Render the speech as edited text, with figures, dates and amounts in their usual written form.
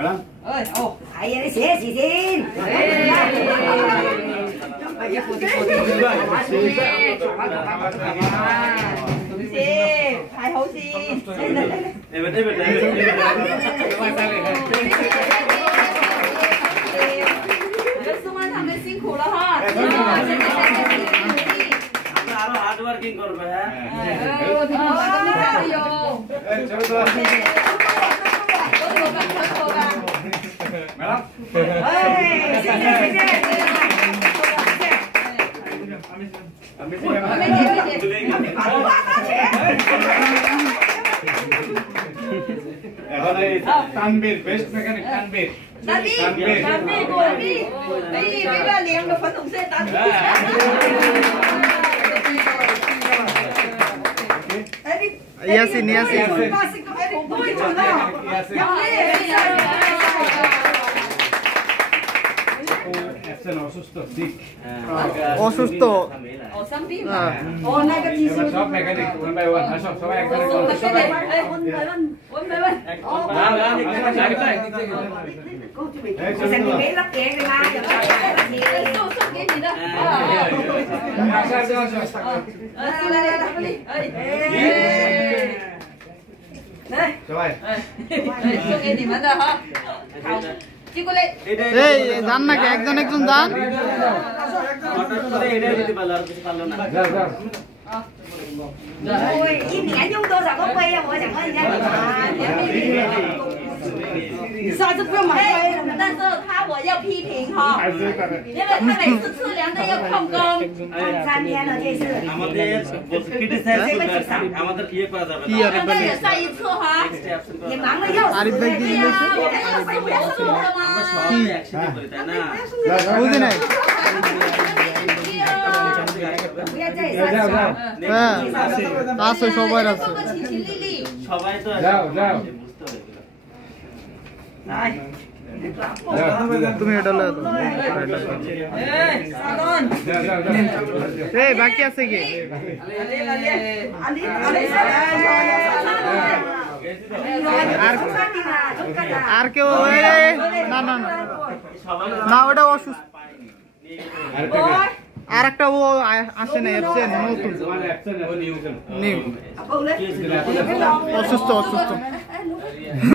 Madam. Ơi, ồ. Ai vậy xé xì xin. Bây giờ phụ đi. Xì, phải hổ xì. Xung anh thằng này辛苦了哈。हार्ड working করবে হ্যাঁ এখন এই Tanvir best mechanic Tanvir Tanvi, với ba liềm được phấn thủng xe Tanvi. Yasin. অসুস্থ সব mechanic one by one সব সবাই একবারে Mình biết lắp ghế đi ba. এই জান নাকি একজন যান Ôi, im nhảy chúng tôi sao có quay không? Chẳng có gì nha. Sao这不用买飞了？但是我要批评哈，因为他每次测量都要控工。3天了这次。আমাদের ক্রিটিসাইজ আমাদের ইয়ে করা যাবে না刚刚也算一次哈。也忙了要死。আরিফ ভাই কি বলছে আমরা সবাই একসাথে করি তাই না বুঝি নাই হ্যাঁ আছে সবাই আছে সবাই তো যাও তুমি এটা লয়ে দাও এই বাকি আছে কি আর কেউ না ওটা অসুস্থ আর একটা ও আসে না এসছে নতুন নিউ অসুস্থ